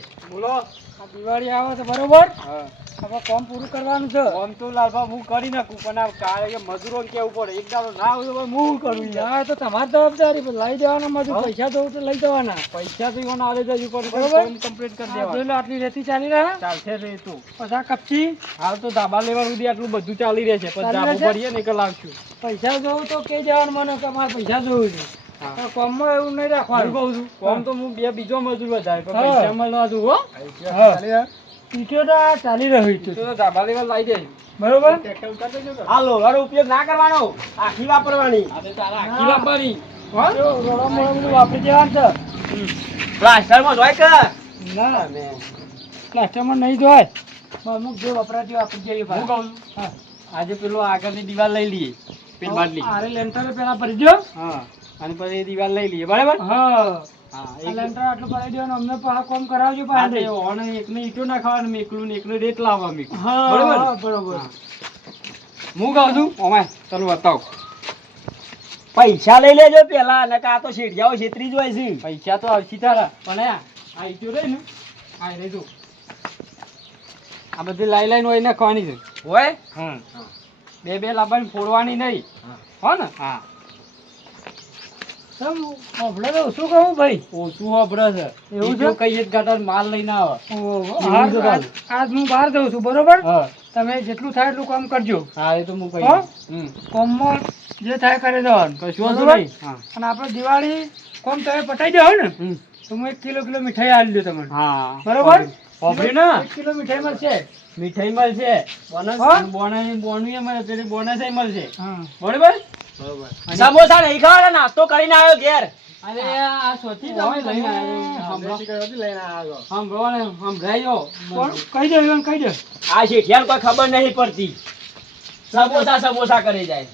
ભાઈ બોલો. આ દિવાળી આવે તો બરોબર હા હવે કામ પૂરું કરવાનું છે. આમ તો લાલભા હું કરી નાખું પણ આ કાલે મજૂરો કેવું પડે એક દાડો ના હોય તો હું કરું યાર. હા તો તમારી જવાબદારી પણ લઈ દેવાના મજૂર હા? પૈસા દઉં તો લઈ દેવાના. પૈસા તો ઈવન આવે જવું પડે બરોબર. કામ કમ્પ્લીટ કરી આ દેવા. જોઈ લો આટલી રેતી ચાલી રહ્યા ચાલશે રે તું. પછી આ કપચી હાલ તો ધાબા લેવા સુધી આટલું બધું ચાલી રહે છે પછી ચાલી ધાબો રહે છે? ભરીએ ને કે લાવશું. પૈસા જોવું તો કહી દેવાનું મને કે મારે પૈસા જોવું છે. હા. પણ કામમાં એવું નહીં હું રાખવાનું. કહું છું કોમ તો હું બીજો મજૂર વધારે પણ હા. પૈસા મળવા દઉં હો. હા. ઈટો તો આ ચાલી રહ્યું ઈટો. તો ધાબા લેવા લાવી દે. બરોબર હાલો વાળો ઉપયોગ ના કરવાનો આખી વાપરવાની. આપણે તારા આખી હા. વાપરવાની. જો રોડા મોડા બધું વાપરી દેવાનું છે. પ્લાસ્ટરમાં જોય કે ના પ્લાસ્ટરમાં નહીં જોય અમુક જે વપરાતી વાપરી જઈએ હું કહું છું હા આજે પેલો આગળની દિવાલ લઈ લઈએ પેલ બાટલી. આરે લેન્ટર પેલા ભરી દો. હા અને પછી એ દિવાલ લઈ લઈએ બરાબર. હા હા આ લેન્ટર આટલું ભરી દેવાનું અમને પાછા કામ કરાવજો પાછા. ઓને એકને ઈટો ના ખાવાનું મેકલું ને એકને રેત લાવવા મેકલું. હા બરોબર હા, બરોબર હા. હું કહું છું ઓમાય તને બતાવ. પૈસા લઈ લેજો પેલા ને કા તો શેઠિયાઓ છેતરી જ હોય છે. પૈસા તો આવશે તારા પણ આ ઈટો રહી ને આ રહી જો આ બધી લાઈ હોય નાખવાની છે હોય હા બે બે લાવવાની ફોડવાની નહીં હો ને હા તમ આપણે તો શું કહું ભાઈ ઓછું વાપરે છે એવું છે? ઈટો કઈ જ ગાટર માલ લઈને આવે. ઓહો, એવું છે આજ આજ હું બહાર જઉં છું બરોબર હા તમે જેટલું થાય એટલું કામ કરજો. હા એ તો હું કહી હા? હમ કામમાં જે થાય કરી દેવાનું કશું વાંધો બરોબર? નહીં હા અને આપણે દિવાળી કોમ તમે પટાઈ દો ને હમ. તો હું 1 કિલો મીઠાઈ આલી દઉં તમને હા બરોબર ઓફરી ને 1 કિલો મીઠાઈ મળશે. મીઠાઈ મળશે બોનસ હા? બોનસ મળે પેલી બોનસ મળશે હા બરોબર સમોસા નહીં ખાવાના નાસ્તો કરીને આવ્યો ઘેર. અરે આ સોથી તમે લઈને આવ્યો સાંભળો ને સંભળાયો કોણ? કહી દો ઈવન કહી દો. આ શેઠિયાને કોઈ ખબર નહીં પડતી સમોસા સમોસા કરી જાય.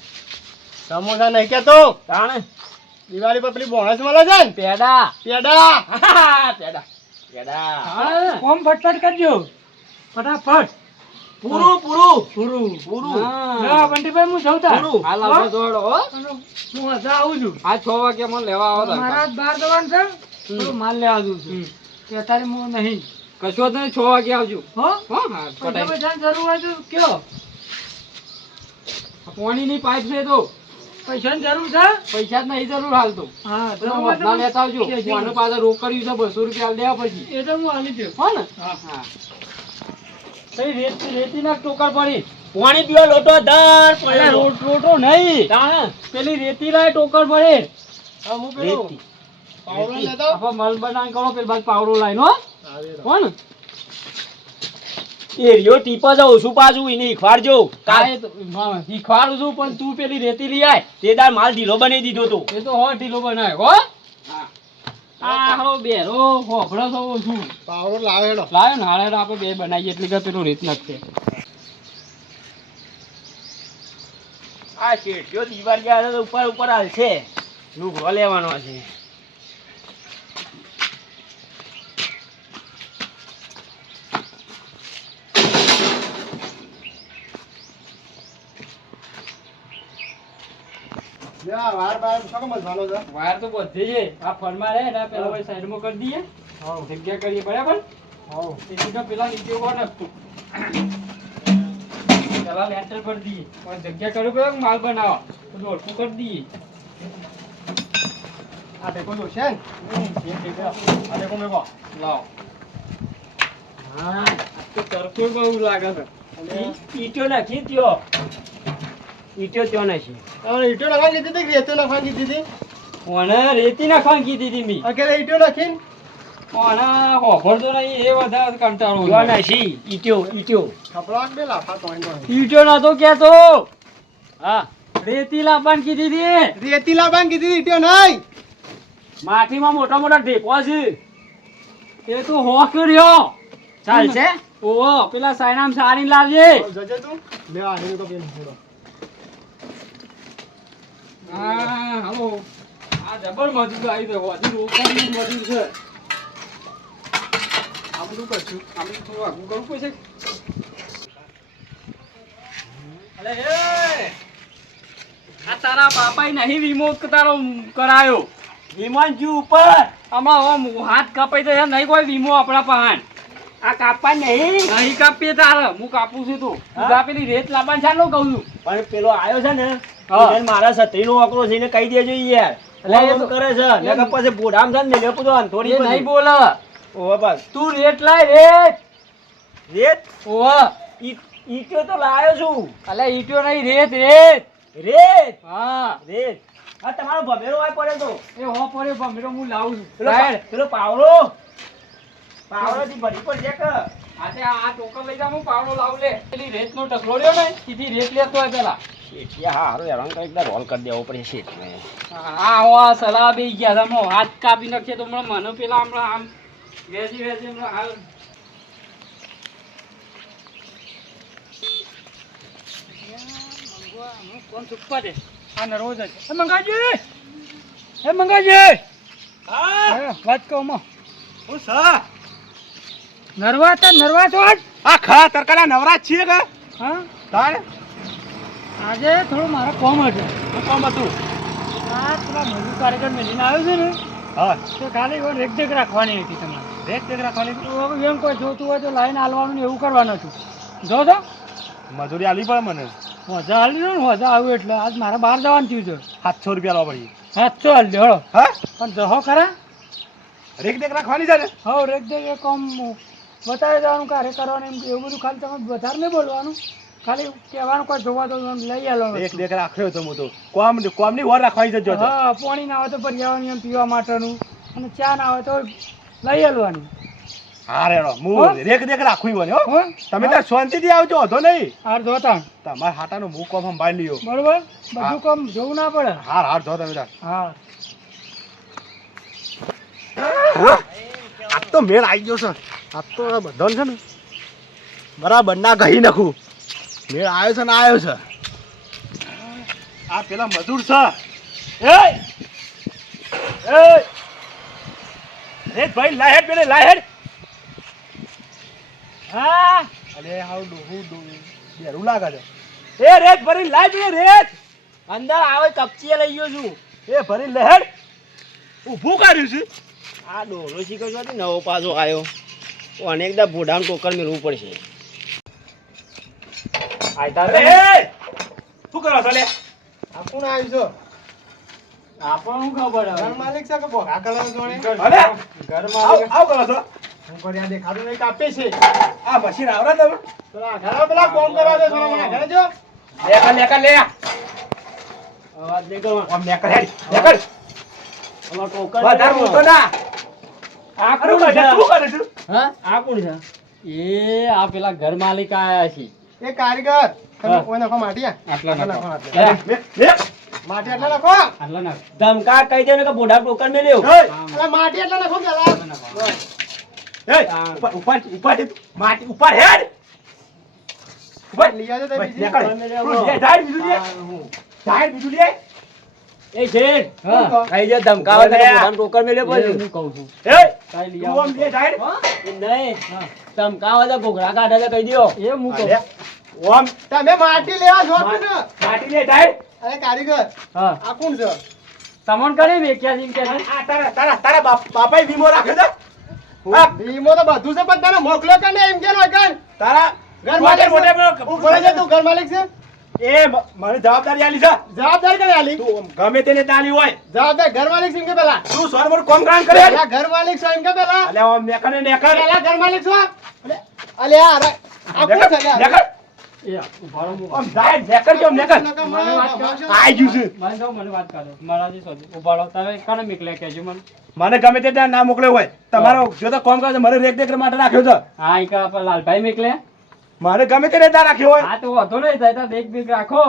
સમોસા નહીં કેતો તાણે દિવાળી પર પેલી બોનસ મળે છે ને પેડા પેડા પેડા પેડા હા કોમ ફટફટ કરજો ફટાફટ પૂરું પૂરું પૂરું પૂરું. ના બંટીભાઈ હું જઉં તાર. પૂરું. હાલ આવજો જોડો હો અને હું હજા આવું છું આ 6 વાગે મને લેવા આવો મારા બહાર જવાનું છે થોડો માલ લેવા જઉં છું કે અત્યારે હું નહીં કશો નહીં 6 વાગે આવજો હો હો હા પૈસા પટાઈ પૈસાની જરૂર હોય તો કયો પાણીની પાઇપ છે તો પૈસાની જરૂર છે પૈસા જ નહીં જરૂર હાલ તો હા તો જરૂર હોય તો વધના લેતા આવજો કહેજો. મને પાછા રોકડ્યું છે 200 રૂપિયા દેવા પછી એ તો હું આલી દઉં. હો ને હા. હા તઈ રેતી ના ટોકર પડી પાણી પીવા લોટો ધાર અરે પડેલો. રોટો નહીં તાણે પેલી રેતી લાય ટોકર પડે હા હું પેલો રેતી. પાવડો લેતો આપણે મલ બનાવી કરો પેલી બાદ પાવડો લાઈન હો ને એ રહ્યો ટીપા જાઉં છું પાછું એને ખવાડજો. કાંઈ તો હા, શીખવાડું છું પણ તું પેલી રેતી લઈ આય તે દાર માલ ઢીલો બનાવી દીધો તો. એ તો હો ઢીલો બનાય હો આ હો બેરો હોભળો છો છું પાવડો લાવેલો લાવે ને હાલે આપણે બે બનાવીએ એટલે કે પેલું રીત નથી આ શેઠિયો દિવાળી આવે તો ઉપર ઉપર હાલશે. લુગડો લેવાનો છે. વાયર તો બધી છે આ ફળમાં રહે ને પેલા ભાઈ સાઈડમાં કરી દઈએ જગ્યા કરીએ બરાબર તેથી તો પેલા નીચે કોણ નાખતું પેલા લેટર કરી દઈએ પણ જગ્યા કરવું પડે માલ બનાવો તો દોડકું કરી દઈએ આ ટેકો તો છે ને એ ટેકો આ ટેકો મેકો લાવો હા આ તો તરફોડ બહુ લાગે છે ઈટો નાખી ત્યો. ઈટો ત્યો નાખી. તમારે ઈટો નાખવાની કીધી હતી રેતી નાખવાની કીધી હતી ઓને રેતી નાખવાની કીધી હતી મી અત્યારે ઈટો નાખીને ઓને હોભળતો નહીં એ વધારે કંટાળો ત્યો નાખી. ઈટો ઈટો. ઈટો નતો કેતો હા રેતી લાવવાની કીધી હતી રેતી લાવવાની કીધી હતી ઈટો નહીં માટીમાં મોટા મોટા ઢેપો છે. એ તો હોક રહ્યો ચાલશે. ઓહો પેલા સાયનામ સારી લાવજે જજે તું લે આ એને તો પેન ફોડો. હા હાલો આ જબર મજૂર આવી ગયો હજી રોકવાની મજૂર છે આ બધું કરશું આપણે થોડું આગું કરવું પડશે અરે એ આ તારા બાપાએ નહીં રિમોટ તારો કરાયો વિમાનજી ઉપર આમાં હવે હાથ કાપાઈ જાય નહીં કોઈ વીમો આપણા પાન આ કાપવા નહીં નહીં કાપીએ તારે હું કાપું છું તું હા? તું પેલી રેત લાવવાનું ચાલો કહું છું પણ પેલો આવ્યો છે ને હા. એને મારા છત્રીનો આંકડો છે એને કહી દેજો યાર એટલે એ એટલે તો- કરે છે ને પછી બોડામ છે ને લેપો તો થોડી એ નહીં બોલે ઓવા બસ તું રેત લાય રેત રેત ઓવા ઈટો તો લાયો છું અલે ઈટો નહીં રેત રેત રેત હા રેત આ તમારો ભમેરો આય પડે તો એ હો પડે ભમેરો હું લાવું છું પેલો સાહેબ, પેલો પાવડો પાવડોથી ભરી પર છે કે આજે આ ટોકર લઈ જા હું પાવડો લાવું લે પેલી રેતનો ટકલો રહ્યો ને સીધી રેત લેતો હોય પેલા શેઠિયા હારો હેરાન કરી એકદમ રોલ કરી દેવો પડે શેઠને હા હું આ સલાહ બે ગયા તમે હાથ કાપી નાખીએ તો હમણાં મને પેલા હમણાં આમ વેચી હમણાં હાલ કોણ ચૂકવા દે આ નરવો જ એ મંગાજી એ મંગાજી હા વાત કહું માં હું સા નરવા તો આજ આ ખા તરકાલા નવરાજ છીએ કે હા તારે આજે થોડું મારા કોમ હતું હું કોમ હતું આ પેલા મજૂર કારીગર મેળીને આવ્યો છે ને હા તો ખાલી રેખદેખ રાખવાની હતી તમારે રેત દેખ રાખવાની તો એમ કોઈ જોતું હોય તો લાઈન હાલવાનું ને એવું કરવાનું હતું જો તો મજૂરી આલી પડે મને હોજા હાલી ને હોજા આવ્યું એટલે આજ મારે બહાર જવાનું થયું છે 700 રૂપિયા લાવવા પડી 700 હાલ હળો હા પણ જહો ખરા રેક દેખ રાખવાની છે ને હવ રેખદેખ એ કોમ બતાવી દેવાનું કાર્ય કરવાનું એમ એવું બધું ખાલી તમે વધારે નહીં બોલવાનું ખાલી કહેવાનું કોઈ જોવા તો એમ લઈ આવવાનું રેક દેખ રાખ્યો તો હું તો કોમની વર રાખવાની છે જો તો. હા પાણી ના આવે તો પર્યાવરણ એમ પીવા માટેનું અને ચા ના આવે તો લઈ આવવાની હા રેડો હો? હું રેક દેખ રાખું મને હો હો તમે ત્યાં શાંતિથી આવજો હતો નહીં હાર જોતા તમારા હાટાનું મું કોમ સંભાળી લ્યો બરોબર બધું કામ જોવું ના પડે હાર હાર જો તમે તાર હા આ તો મેળ આવી ગયો છે આ તો બધો છે ને બરાબર ના કહી નાખું મેળ આવ્યો છે ને આવ્યો છે આ પેલા મજૂર છે એ રે ભાઈ લાહેડ પેલે લાહેડ હા અરે હાઉ ડોહું બેરું લાગે છે એ રેત ભરી લાય પેલે રેત અંદર આવે કપચીએ લઈ ગયો છું એ ભરી લહેડ ઊભું કર્યું છે આ ડોલો શીખો છો નવો પાછો આવ્યો અનેક દા ભોડાનું ટોકર મેળવું પડશે અરે એ શું કરો છો લે આ કોણ આવ્યું છો આપણને શું ખબર હવે? ઘર માલિક છે કે બોગા કલર જોડે અરે ઘર આવ માલિક આવ કરો છો હું કર્યા દેખાતું નહીં કાપે છે આ મશીન આવરા તમે પેલા ઘરે પેલા કોમ કરવા દે થોડા મને ઘરે જો લેકર લે અવાજ નહીં કરો આમ લેકર હેડ લેકર અમાર ટોકર વધારે મોટો ના આ અરે કોણ કરે છે? તું કરે છે હા આ કોણ છે એ આ પેલા ઘર માલિક આયા છે એ કારીગર તમે હા. કોઈ નાખો માટીયા આટલા નાખો. આટલા નાખો. લે લે માટી આટલા નાખો આટલા નાખ ધમકા કહી દે ને કે બોડા ટોકર મે લેવ અલા માટી આટલા નાખો પેલા એ ઉપર ઉપર માટી ઉપર હેડ ઉપર લઈ આવજો તો બીજી લેકર લે ધાડ બીજું લે ધાડ બીજું લે એ શેઠ હા. કઈ જે ધમકાવા કરે બોડાનું ટોકર મેલે પડ્યું હું કહું છું એ કાઈ લઈ તું આમ લે ધાડ નહીં ધમકાવા તો ઘોઘરા કાઢે તો કહી દ્યો એ હું કહું લે ઓમ તમે માટી લેવા જો છો ને માટી લે ધાડ અરે કારીગર હા આ કોણ છે તમન કરે વેક્યા છે કે આ તારા બાપાએ વીમો રાખ્યો છે હા વીમો તો બધું છે પણ તને મોકલ્યો કે નહીં એમ કે નો કર તારા ઘર માલિક મોટે છે. ઉપર છે તું ઘર માલિક છે એ મને જવાબદારી આલી છે જવાબદાર કરે આલી તું ગમે તેને તાલી હોય જવાબદાર ઘર માલિક છે એમ કે પેલા તું સોર મોર કોમ કામ કરે પેલા ઘર માલિક છો એમ કે પેલા અલે ઓમ નેકર નેકર પેલા ઘર માલિક છો અલે આ રે આ કોણ છે લે નેકર એ ઉભારો હું ઓમ જાય નેકર કેમ નેકર મને વાત કરો. આઈ ગયું છે મને તો મને વાત કરો મારા જે સોધી ઉભારો તમે કને મોકલે કેજો મને મને ગમે તે ત્યાં ના મોકલ્યો હોય તમારો જો તો કોમ કરે છે, મને રેક દેખ માટે રાખ્યો છે હા ઈ કા લાલભાઈ મોકલે મને ગમે તે ત્યાં રાખ્યો હોય હા તો વાંધો નહીં થાય તો દેખ બીક રાખો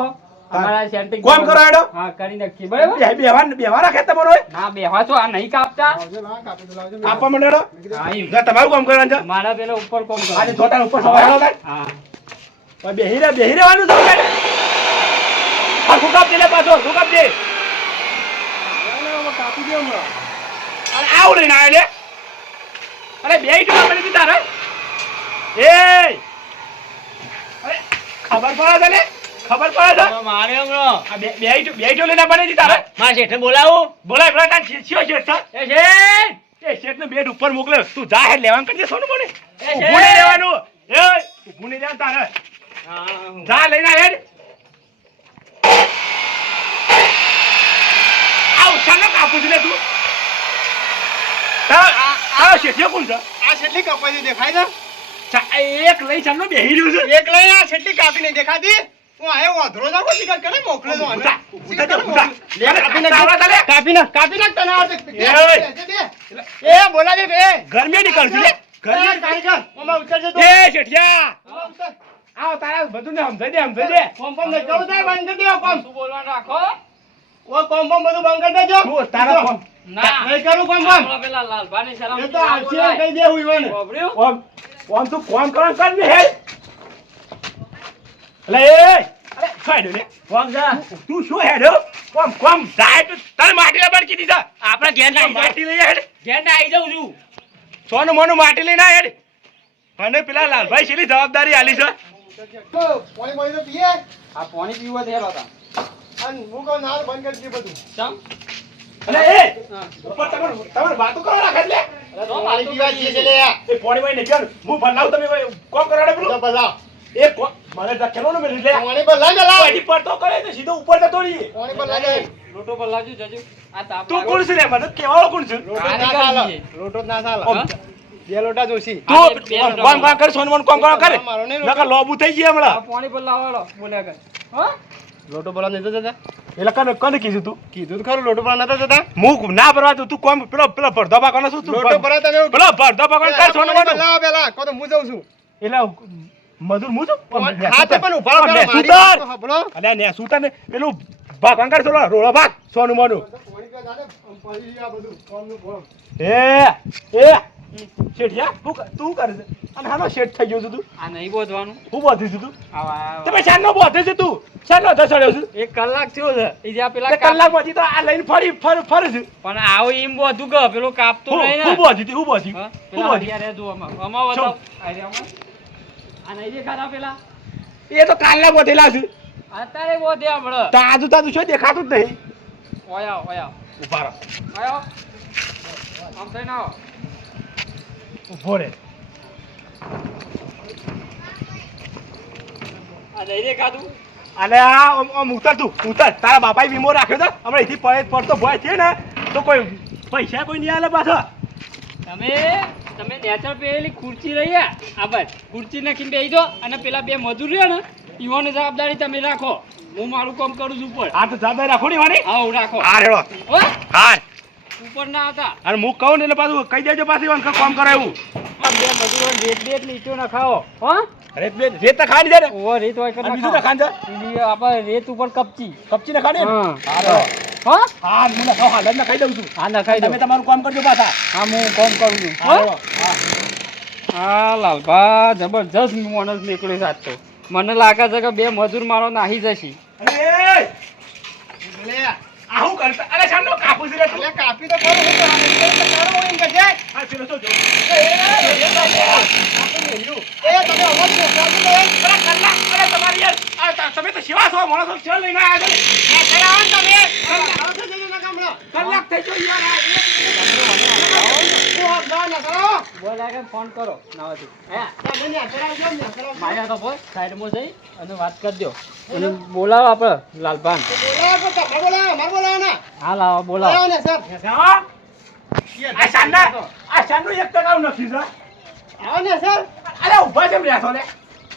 અમારા સેન્ટિંગ કોમ કરો હેડો હા કરી નાખી બરાબર બેવા રાખે તમારો હોય ના બેહવા છો આ નહીં કાપતા લાવજો ના કાપી દો લાવજો આપવા માંડેડો હા ઈ. જો તમારું કામ કરવાનું છે મારા પેલા ઉપર કોમ કરો આજે જોતા ઉપર સવાય હેડો થાય હા પણ બેહી રહેવાનું છે ને આ ફૂકાપ દે લે પાછો ફૂકાપ દે કાપી દો હમણાં અરે આવ લઈને આવ્યો લે અરે બે ટકા પડી દીધા રે એ અરે ખબર પડે તને ખબર પડે છે મારે હમણાં આ બે ટોલે ના બને તારે મારા શેઠને બોલાવું બોલાય પેલા તાર શિયો શેઠ છે એ શેઠ એ શેઠ ને બેડ ઉપર મોકલે તું જા હે લેવાનું કરી દે સોનું મને શેઠ! ઊભું નહીં રહેવાનું એ ઊભું નહીં રહેવાનું તારે જા લઈને આ હેડ આવ ચાલો કાપું છું લે તું આ શેઠિયો કોણ છે આ શેઠલી કપાઈ દેખાય છે એક લઈ ચાલો બેહી રહ્યું છે એક લઈ આ શેઠલી કાપી નહીં દેખાતી હું આયો વાધરો જાકો શિકાર કરે મોકલે તો આને કાપી નાખ તને એ બોલા દે એ ગરમી નીકળ છે ગરમી કાઢી ઓમાં ઉતરજે તો એ શેઠિયા આવ તારા બધું ને સમજાઈ દે કોમ નહીં કરું તાર બંધ કરી દેવો કોમ શું બોલવાનું રાખો ઓ કોમ બધું બંધ કરી દેજો તું તારા કોમ ના નહીં કરું કોમ આપણા પેલા લાલભાની શરમ એ તો આરસી કહી દેવું ઈવન ખબર્યું? ઓમ તું કોમ કરવાનું કર ને હે અલે એ અરે છોડ ને કોમ જા તું શું હેડો કોમ જાય તો તારે માટી લબડ કીધી છે આપણે ઘેર ના આવી માટી લઈ હેડ ઘેર ના આવી જાઉં છું સોનું મોનું માટી લઈને આ હેડ અને પેલા લાલભાઈ શેલી જવાબદારી આલી છે પાણી તો પીએ આ પાણી પીવા દેલો હતા અને હું કહું નાળ બંધ કરી દે બધું ચમ અલે એ ઉપર તમારે વાતો કરો રાખે લે પાણી પીવા જઈએ છે લે એ પાણી વાઈ ને કેમ હું ભલાવ તમે કોમ કરાડે પેલું ભલા એ મને ધકેલો ને મેલી લે પાણી પર લાગે લાવ પાણી પર તો કરે તો સીધો ઉપર જતો રહીએ પાણી પર લાગે લોટો પર લાવજો જજો આ તાપ તું કોણ છે રે મને કેવાળો કોણ છે લોટો ના ચાલે લોટો ના ચાલે બે લોટા જોશી તું કોમ કર સોનમન કોમ કરે મારો નહીં નકર લોબુ થઈ ગયા આ હમણાં પાણી પર લાવવાનો બોલ્યા કર હા લોટો બોલા નહીં જતા એટલે કને કીધું તું કીધું તો ખરું લોટો બોલા નતા જતા મુક ના ભરવા તું કોમ પેલો ભરધા પાકવાનો શું તું લોટો ભરા તમે પેલો ભરધા પાકવાનો કર સોનમન લાવ પેલા કો તો હું જાઉં છું એટલે મધુર મું છું હાથે પણ ઉભા રહો ને મારી સુતાર વાત તો સાંભળો અલે ને સુતાર ને પેલું ભાગણ કર સોલો રોળો ભાગ સોનું મોનું પાણી પર જાને પડી આ બધું કોમનું કોમ એ શેઠિયા તું કરે છે અને હાનો શેઠ થઈ ગયો છે તું આ નહીં બોધવાનું હું બોધી છે તું આવા તમે શાનનો બોધે છે તું શાનનો ધસડ્યો છે એક કલાક થયો છે એ જ્યાં પેલા એટલે કલાકમાંથી તો આ લઈને ફરે છે પણ આવો એમ બધું કે પેલો કાપતો નહીં ને હું બોધી હતી હું બોધી હા? હું પેલા બોધી હરિયા રે જો આમાં બતાવ આ રે આમાં. આ નહીં દેખાતા પેલા એ તો કાલના બોધેલા છે અત્યારે બોધે હમણાં તાજુ શું દેખાતું જ નહીં ઓયા ઉભા રહો આયો આમ થઈને આવો ઉભો રે આ નહીં દેખાતું અલે આમ ઉતર તારા બાપાએ વીમો રાખ્યો તો હમણાં એથી પડતો ભય છે ને તો કોઈ પૈસા કોઈ નહીં આલે પાછા તમે નેચર પેલી ખુરચી રહી આ બસ ખુરચી નાખીને બેસી દો અને પેલા બે મજૂર રહ્યા ને ઈવાની જવાબદારી તમે રાખો હું મારું કામ કરું છું ઉપર આ તો જવાબદારી રાખો ને વાની હા રાખો હા રેડો હો હા ઉપર ના હતા અને હું કહું ને એટલે પાછું કહી દેજો પાછું ઈવન કામ કરાવ્યું આ બે મજૂરો રેત બેત નીચો ના ખાઓ હો રેત તો ખાઈ જાય ને ઓ રેત હોય અને બીજું તો ખાન છે આપણે રેત ઉપર કપચી કપચી ને ખાને હા. હા રેડો હો હા હું ના ખાવ હાલ જ ના ખાઈ દઉં છું હા નખાઈ દો તમે તમારું કામ કરજો પાછા હા હું કામ કરું છું હા હો રેડો. હા હા લાલભા જબરજસ્ત માણસ નીકળ્યો સાથ તો મને લાગે છે કે બે મજૂર મારો નાહી જશે અરે લે આ હું કરતા અરે સામનો કાપું છે રે તું લે કાપી તો કરું હું તો આ નહીં તો કરું એમ કે છે આ ચલો તો જો એ તમે અવાજ નહીં કાપી દો અરે કલાક અરે તમારી યાર આ તમે તો સેવા છો માણસો ચલ લઈને આવ્યા છો ને કરાવો ને તમે આવો તો જજો ના કામડા કલાક થઈ ગયો યાર હું હાથ ના ના કરાવો બોલા કે ફોન કરો નાવાથી હે તમે ને કરાવજો ને કરાવજો માયા તો બોલ સાઈડમાં જઈ અને વાત કરજો અને બોલાવો આપણે લાલભાન બોલાવો તો તમે બોલાવો માર બોલાવો ના હા લાવો બોલાવો બોલાવો ને સર આ શાનનો 1% નથી સર આવો ને સર અરે ઉભા કેમ રહ્યા છો ને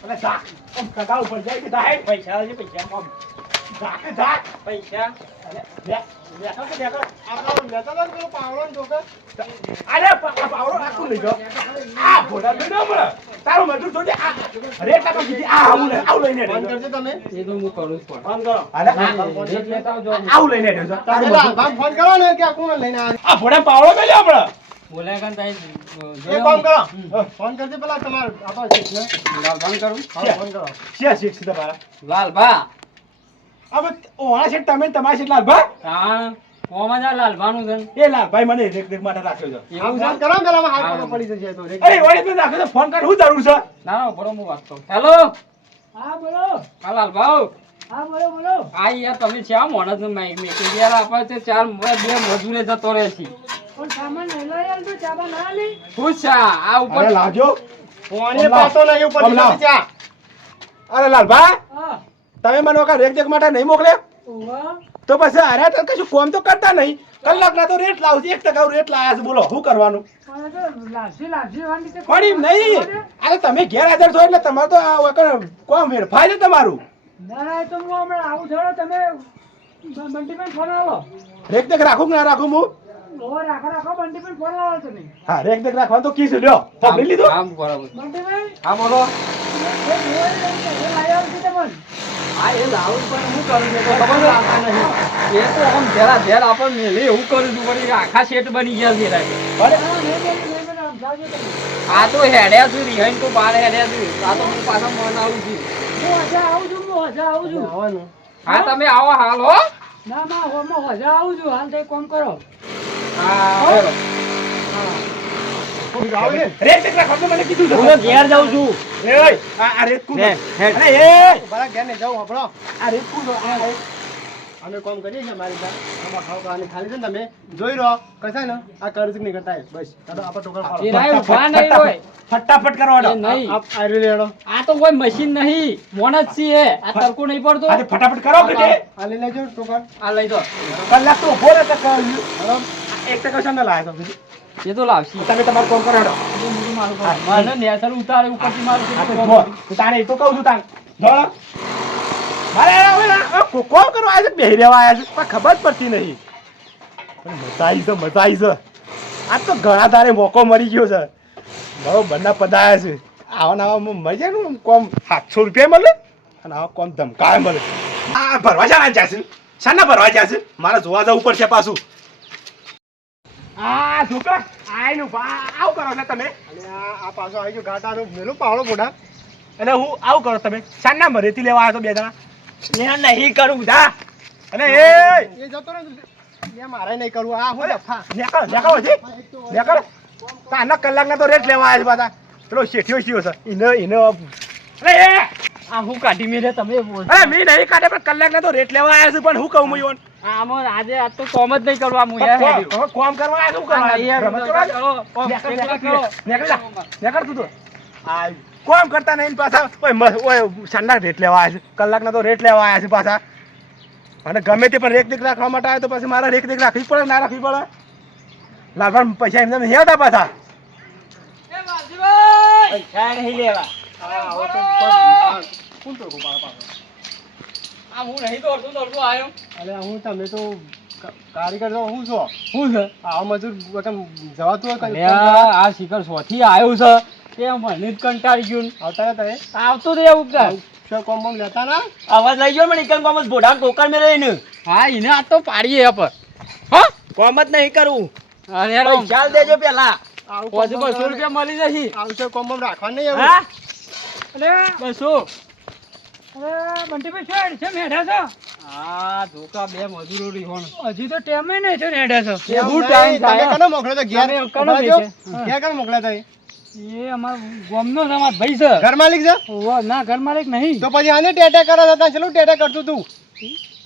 અરે જા આમ કગા ઉપર જાય કે દાહે પૈસા છે પૈસા આમ જા કે જા પૈસા અરે લે બેઠો કે બેઠો આપણો નેતા તો પેલો પાવડો ને જોકે અરે પાવડો આખું લઈ જાઓ આ ભોડા લઈ જાઓ મને તારો મજૂર છોડી આ રેટ કામ કીધી આ આવું લઈને ફોન કરજો તમે એ તો હું કરું છું ફોન કરો અરે રેટ લેતા આવજો આવું લઈને આવ્યો છે તારો પેલા મજૂર ભાગ ફોન કરો ને કે આ કોણ લઈને આવે આ ભોડા પાવડો મેલે હમણાં બોલાય કાન તાઈ એ કામ કરો ફોન કરજો પેલા તમાર આપા છે ને લાલભાન કરું હા ફોન કરો શિયા શીખ છે તમારા લાલભા હવે ઓણા છે તમે તમારા છે લાલભાઈ હા કોમાં જા લાલભાનું છે એ લાલભાઈ મને દેખ માટે રાખ્યો છે એવું એવું ફોન છે કરો ને પેલા હાથ પકડ પડી જશે તો અરે વળી મેં રાખ્યો છે ફોન કર હું જરૂર છે ના ના બરો હું વાત કરું હેલો હા બોલો હા લાલભાઉ હા બોલો બોલો. આ યાર તમે છે મોણસ મેકી યાર આપણે તે ચાર બે મજૂરે જતો રહે છે. પણ સામાન લઈ યાર તો ચાબા ના લે. પૂછા આ ઉપર અરે લાવજો. પોણી પાતો નહીં ઉપર કમલા. નીચે ચા. અરે લાલભા હા તમે મને વખત રેક જેક માટે નહીં મોકલે ઓવા તો પછી અરે તો કશું કોમ તો કરતા નહીં. કલાકના તો રેટ લાવું છું 1% રેટ લાયા છે બોલો શું કરવાનું પણ તો લાસી વાંડી તે પણ એમ નહીં અરે તમે ગેરહાજર છો એટલે તમારે તો આ વખત કોમ વેડફાય છે તમારું. ના ના તો હું હમણાં આવું છોડો તમે બંટીભાઈ ફોન આવો. રેક દેખ રાખું કે ના રાખું હું ઓ રાખો બંટીભાઈ ફોન આવો તમે. હા રેક દેખ રાખવાનું તો કીધું લ્યો પકડી લીધું. આમ બરાબર. બંટીભાઈ હા બોલો. હા એ લાવું પણ હું કરું છું તો ખબર છે આખા નહીં. એ તો આમ જરા ધેર આપણ મેલે એવું કરું છું પણ એ આખા સેટ બની ગયા છે રાતે. આ તો હેડ્યા છું રિહાઈન તો બાર હેડ્યા છું. આ તો હું પાછા મન આવું છું. આવવાનું. હા તમે આવો હાલ હો. હા બરાબર. રેક દેખ રાખવાનું મને કીધું છે. હું ઘેર જાઉં છું. એ ઓય આ રેક કું હેડ, હેડ. અરે એ બરા ઘેર ને જાઉં આપણો. આ રેક કું અમે કામ કરીએ છીએ મારી પાસે. આમાં ખાવ ખાવાની ખાલી છે ને તમે જોઈ રહો કશા ને આ કર્જ નહીં કરતા બસ ચાલો આપણે ટોકર પાડો. એ રાય ઉભા નહીં હોય. ફટાફટ કરવાનો. એ નહીં. આપ આયરો લેડો. આ તો કોઈ મશીન નહીં મોન જ છે. આ તડકો નહીં પડતો. આજે ફટાફટ કરો કે તે આ લઈ લેજો ટોકર. આ લઈ દો. કલાક તો ઉભો રહે તો કર્યું. 1% ના લાયા તો બીજું. એ તો લાવશી. તમે તમારું કામ કરાડો. મને નેસર ઉતારે ઉપરથી મારું આ તો કેટલું બોલ. હું તારે એ તો કહું છું તારે જોડો. મારે હવે કોમ કરવા આવ્યા છે બેહી રહેવા આવ્યા છે પણ ખબર જ પડતી નહીં. પણ મજા આવી છે. આજ તો ઘણા તારે મોકો મળી ગયો છે. બરોબરના પદાયા છે. આવા નવા મળી જાય ને કોમ 700 રૂપિયા મળે અને આવા કોમ ધમકાવે મળે. આ ભરવા જાના જશે. શાના ભરવા જશે? મારે જોવા જવું પડશે પાછું. આ છોકરા આયનું આવું કરો છો તમે. અને આ પાછો આવી ગયો ઘાટાનો મેલો પાવડો મોઢા. અને હું આવું કરો તમે શાના મરેથી લેવા આવ્યો છો બે જણા. નહીં કરું જા. અને એ જતો રહે લે મારે નહીં કરવું આ હું લફા. નેકળ હજી નેકળ. તાના કલાકના તો રેટ લેવા આવ્યા છે પાછા. પેલો શેઠિયો શિયો છે એને અરે એ આ હું કાઢી મેલે તમે બોલ. અરે મેં નહીં કાઢે પણ કલાકના તો રેટ લેવા આવ્યા છે પણ હું કહું હું આમાં આજે આજ તો કોમ જ નહીં કરવા હું યાર હેડ્યો. કોમ કરવા આવ્યા શું કરવા યાર રમત કરવા કરો કોમ એકલા કરો. નેકળ તું તો આ કોમ કરતા નહીં પાછા ઓય સાંડા રેટ લેવા આવ્યા છે કલાકના તો રેટ લેવા આવ્યા છે પાછા. અને ગમે તે પણ રેક દેખ રાખવા માટે આવે તો પછી મારે રેક દેખ રાખવી પડે ના રાખવી પડે. લાભા પૈસા એમને નહીં આવતા પાછા. એ વાલજીભાઈ પૈસા નહીં લેવા. હા આવો તો કોણ ટોકો પાડો પાડો. આ હું નહીં દોડતો આવ્યો. અરે હું તમે તો કારીગર છો હું છો. શું છે આવો મજૂર વખત જવાતું હોય કઈ આ શિખર સોથી આવ્યું છે તે મને જ કંટાળી ગયું. આવતા હતા એ આવતું રહેવું કે શું કોમ બોમ લેતા ના. અવાજ લઈ ગયો મને ઇકન કોમ ભોડા ટોકર મે રહીને. હા એને આ તો પાડીએ અપ. હા કોમ જ નહીં કરવું. અરે યાર ચાલ દેજો પેલા. આવું 200 રૂપિયા મળી જશે. આવશે કોમ બોમ રાખવા નહીં એવું. હા અરે 200. અરે બંટીભાઈ છેડ છે મેઢા છો. હા ધોકા બે મજૂરો રીહોણ હજી તો ટેમે નહીં છે નેડા છો. એવું નહીં, તમે કનો મોકલ્યો તો ઘેર તમે કનો મોકલાજો? મેક્યો? ઘેર કનો મોકલ્યા તા એ? એ અમાર ગામનો છે અમાર ભાઈ છે. ઘર માલિક છે ઓવા ના ઘર માલિક નહીં. તો પછી આને ટેટા કરો હતા ચલો ટેટા કરતું તું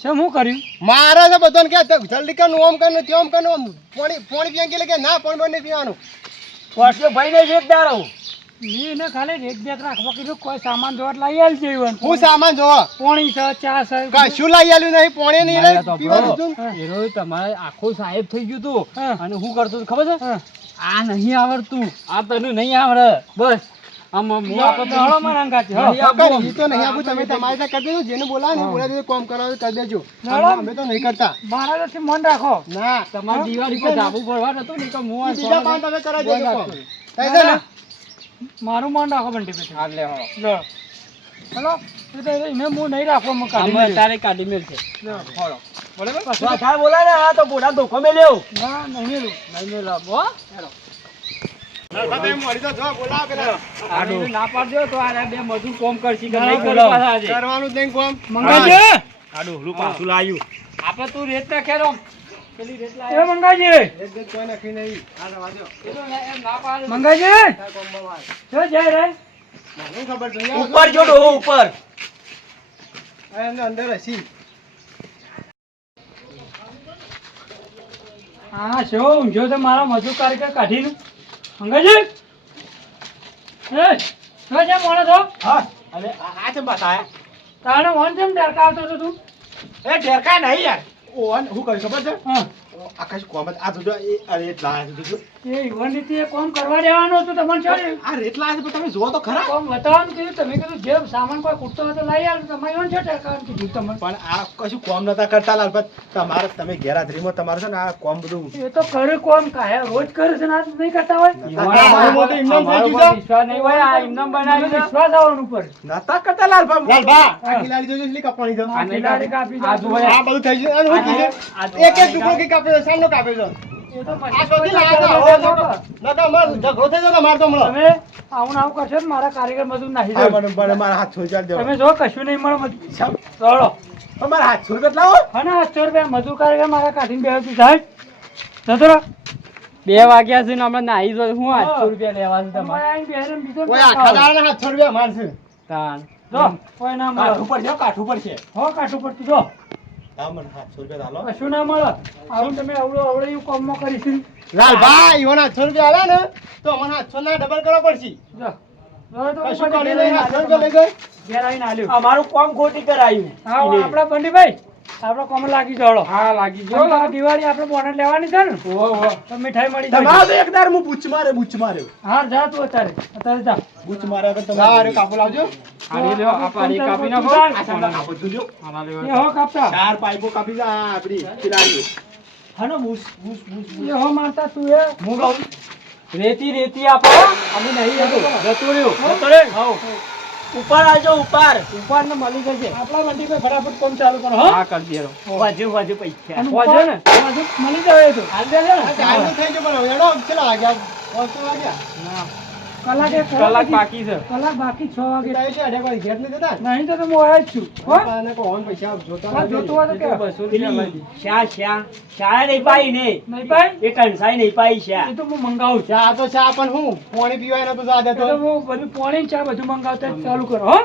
છે હું કર્યું મારે છે બધાને કે જલ્દી કર ઓમ કર ને તેમ કર ને પાણી પાણી પીવા કે ના પાણી બંને પીવાનું વર્ષો ભાઈ ને એક દાડો એને ખાલી એક બેગ રાખવા કીધું કોઈ સામાન જોવા લઈ આલ છે ઈવન હું સામાન જોવા પાણી છે ચા છે કશું લઈ આલ્યું નહીં પાણી નહીં મારે રે, તો પીવાનું હતું. એનો તમારે આખો સાહેબ થઈ ગયું તું હા. અને શું કરતું હતું ખબર છે આ નહીં આવડતું આ તને નહીં આવડે બસ આમ હું આપો તો હળો મારા અંગાથી હળો. કાકા, ઈ તો નહીં આપું તમે તમારી સાથે કરી દેજો જેને બોલાવે ને બોલાવી દેજો કામ કરાવે કરી દેજો ના. અમે તો નહીં કરતા મારા તો મન રાખો ના તમારે દિવાળી પર ધાબુ પડવા નતું ને તો હું આ બીજા પાંચ તમે કરાવી દેજો કામ. થાય છે ને? મારું મન રાખો બંટી પેટી હા લે હળો હલો એ તો એને હું નહીં રાખો હું કાઢી તારે કાઢી મેલ છે હળો બરાબર થાય બોલાય ને આ તો બોડા ધોકો મેલ્યો ના નહીં મેલો હો હેલો તમે મળી તો જો બોલાવો પેલા. આડું ના પાડજો તો આ બે મજૂર કોમ કરશી કે ના, નહીં બોલો. કરો પાછા આજે કરવાનું જ નહીં કામ. મંગાજી આડું રૂ પાછું લાયું આપે તું રેત ના ખેરો પેલી રેત લાય એ મંગાજી એક બે કોઈ નક્કી નહીં. આ રવા દ્યો. એ તો એમ ના પાડે મંગાજી આ કામમાં વાત. જો જય રે મને ખબર નહીં. ઉપર જો ડોહો ઉપર અંદર હસી હા શું ઊંઘ્યો તો મારા મજૂર કારીગર કાઢીને અંગજી એ શું છે મોણો છો હા અને આ ચમ બતાયા તાણે વન જેમ ડરકા આવતો હતો તું એ ઢેરકા નહીં યાર ઓન હું કહ્યું ખબર છે હા આકાશ કોમત આ જોજો એ અરે એટલા આયા જોજો એ ઈવન રીતે એ કોમ કરવા દેવાનું હતું તમને શું આ રેટલા આયા છે પણ તમે જોવો તો ખરા કોમ બતાવવાનું કીધું તમે કીધું જે સામાન કોઈ ખૂટતો હોય તો લઈ આવ્યો તમે ઈવન છે ડરકાવાનું કીધું તમને પણ આ કશું કોમ નતા કરતા લાલપત તમારે તમે ઘેર હાજરીમાં તમારે છે ને આ કોમ બધું એ તો કરે કોમ કાયા રોજ કરે છે ને આજ નહીં કરતા હોય અમારું તો એમનેમ થઈ ગયું છે. વિશ્વાસ નહીં હોય આ એમનેમ બનાવ્યું છે. વિશ્વાસ આવવાનું ઉપર નતા કરતા લાલપા લાલભા આ ખિલાડી જોજો એટલી કાપવાની છે આ ખિલાડી કાપી આ દો. જુઓ, આ બધું થઈ ગયું અને હું કીધું એક એક ટુકડો કે કાપ્યો છે સામનો કાપ્યો છે એ તો આ શોધી લાયા છે. હવે નકર માર ઝઘડો થઈ જતો મારતો હમણાં તમે આવું ને આવું કરશો ને મારા કારીગર મજૂર નાખી આ દો મને મને મારા હાથ છોડી ચાલ દેવો તમે જો કશું નહીં મળે મજૂર ચલો પણ મારા હાથ છોડી તો લાવો હા ને 800 રૂપિયા મજૂર કારીગર મારા કાઢીને બેસી સાહેબ જતો રહો 2 વાગ્યા છે ને હમણાં નાહી જો હું 800 રૂપિયા લેવા છે તમારે આઈને બેસીને બીજો કોઈ આખા દાડાના હાથ છોડ્યા મારશે તાન જો કોઈ ના મળે કાઠું પડશે કાઠું પડશે હો કાઠું પડતું જો હા મને હાથ છોડી લાલો કશું ના મળે આવું તમે અવળો અવળો એવું કામમાં કરીશું લાલભા ઈવન 800 રૂપિયા આલે ને તો અમને 800 ના ડબલ કરવા પડશે જો જો તો કશું ઉપર કરી ઘેર નહીં આવીને 800 રૂપિયા લઈ ગઈ ઘેર આવીને આલ્યું અમારું કોમ ખોટી કરાયું હા આપણા બંડીભાઈ આપણા કોમ લાગી જળો હા લાગી જો દિવાળી આપણે બોનસ લેવાની છે ને તો મીઠાઈ મળી જાય તમારો તો એકદાર હું બૂચ માર્યો હા જા તું અત્યારે જા બૂચ માર્યા વગર હા તમે અરે કાપુ લાવજો આની લ્યો આ પાણી કાપી નાખો આ સાંભળો, આ બધું લ્યો. એ હો કાપતા ચાર પાઇપો કાપી દે આ આપડી ખિલાડીઓ. હાલો બૂચ બૂચ બૂચ બૂચ. એ હો મારતા તું એ હું કહું રેતી આપો અમે નહીં જતો રહ્યો ઉપર આવજો ઉપર ઉપર ને મળી જશે આપણા મંડી પર ફટાફટ કામ ચાલુ કરો હા કરી દેરો વધુ પૈસા વાજે ને વાજે મળી જાય તો હાલ દે ને આ ચાલુ થઈ ગયું પણ હવે એનો કેટલા વાગ્યા 8 વાગ્યા કલાક બાકી છે કલાક બાકી 6 વાગે કીધા છે અડે કોઈ ઘેર નહીં દેતા નહીં તો હું આવ્યા જ છું હો અને કોણ પૈસા જોતા હા, નથી. જોતું હોય તો કે 200 રૂપિયા લઈ શા નહીં પાઈ ને નહીં પાઈ એ ટણસાઈ નહીં પાઈ શા એ તો હું મંગાવું છું ચા તો ચા પણ હું પાણી પીવાય નતું જા એ તો દેતો હું બધું પાણી ચા બધું મંગાવતા જ ચાલુ કરો હો